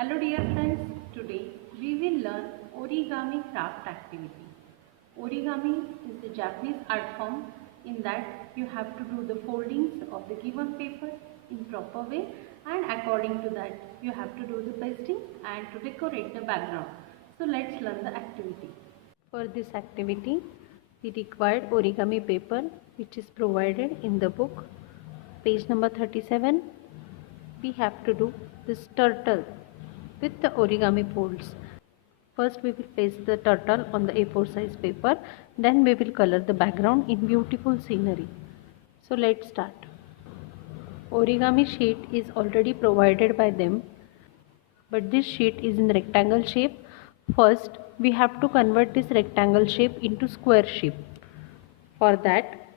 Hello dear friends, today we will learn origami craft activity. Origami is the Japanese art form in that you have to do the foldings of the given paper in proper way, and according to that you have to do the pasting and to decorate the background. So let's learn the activity. For this activity we required origami paper which is provided in the book, page number 37. We have to do this turtle with the origami folds. First we will place the turtle on the A4 size paper, then we will color the background in beautiful scenery. So let's start. Origami sheet is already provided by them, but this sheet is in rectangle shape. First we have to convert this rectangle shape into square shape. For that,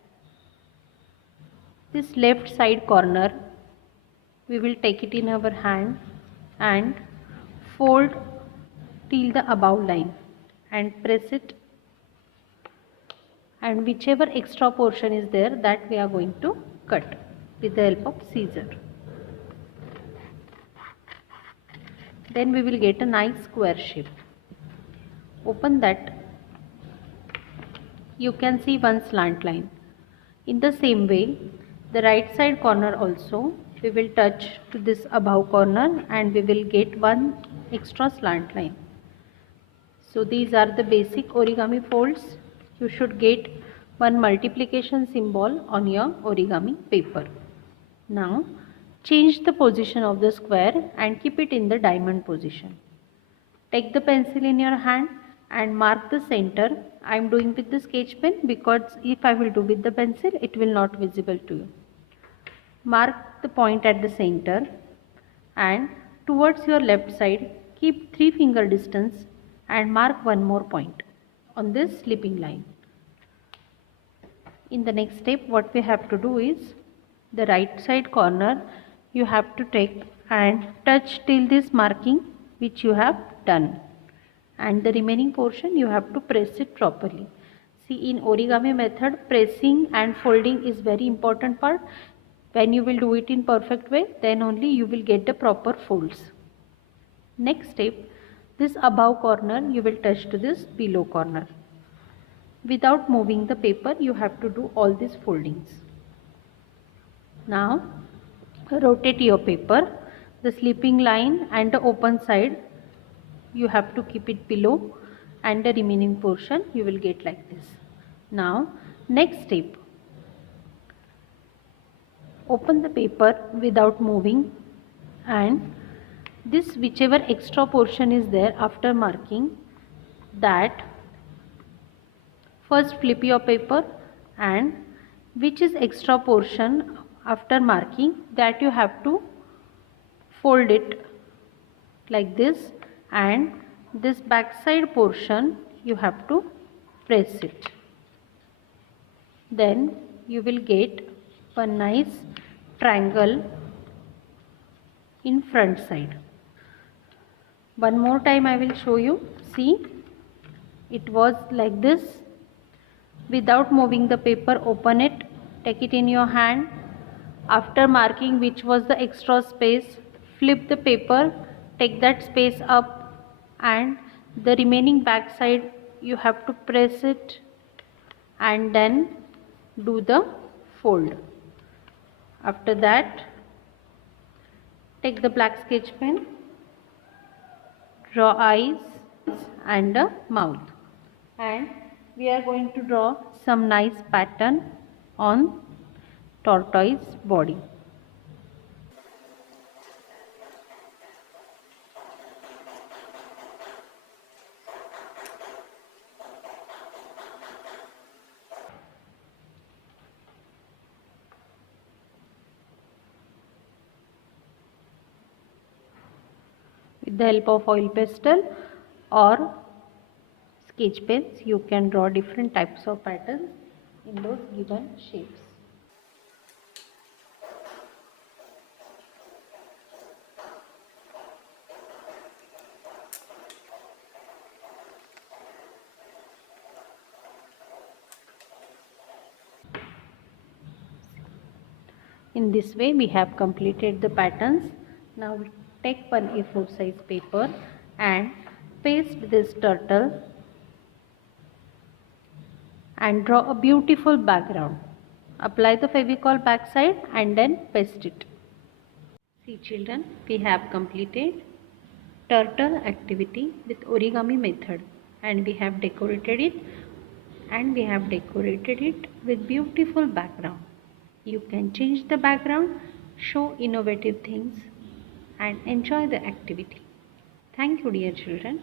this left side corner we will take it in our hand and fold till the above line and press it, and whichever extra portion is there that we are going to cut with the help of scissor. Then we will get a nice square shape. Open that. You can see one slant line. In the same way, the right side corner also we will touch to this above corner and we will get one extra slant line. So these are the basic origami folds. You should get one multiplication symbol on your origami paper. Now change the position of the square and keep it in the diamond position. Take the pencil in your hand and mark the center. I am doing with the sketch pen because if I will do with the pencil it will not visible to you. Mark the point at the center and towards your left side keep 3 finger distance and mark one more point on this slipping line. In the next step what we have to do is the right side corner you have to take and touch till this marking which you have done, and the remaining portion you have to press it properly. See, in origami method pressing and folding is very important part. When you will do it in perfect way, then only you will get the proper folds. Next step, this above corner you will touch to this below corner. Without moving the paper you have to do all these foldings. Now rotate your paper. The slipping line and the open side you have to keep it below, and the remaining portion you will get like this. Now next step, open the paper without moving, and this whichever extra portion is there after marking that, first flip your paper and which is extra portion after marking that you have to fold it like this, and this back side portion you have to press it. Then you will get one nice triangle in front side. One more time I will show you. See, it was like this. Without moving the paper, open it, take it in your hand. After marking which was the extra space, flip the paper, take that space up, and the remaining back side you have to press it and then do the fold. After that, take the black sketch pen, draw eyes and a mouth, and we are going to draw some nice pattern on tortoise body. With the help of oil pastel or sketch pens you can draw different types of patterns in those given shapes. In this way we have completed the patterns. Now take one A4 size paper and paste this turtle and draw a beautiful background. Apply the Fevicol backside and then paste it. See children, we have completed turtle activity with origami method, and we have decorated it with beautiful background. You can change the background, show innovative things and enjoy the activity. Thank you dear children.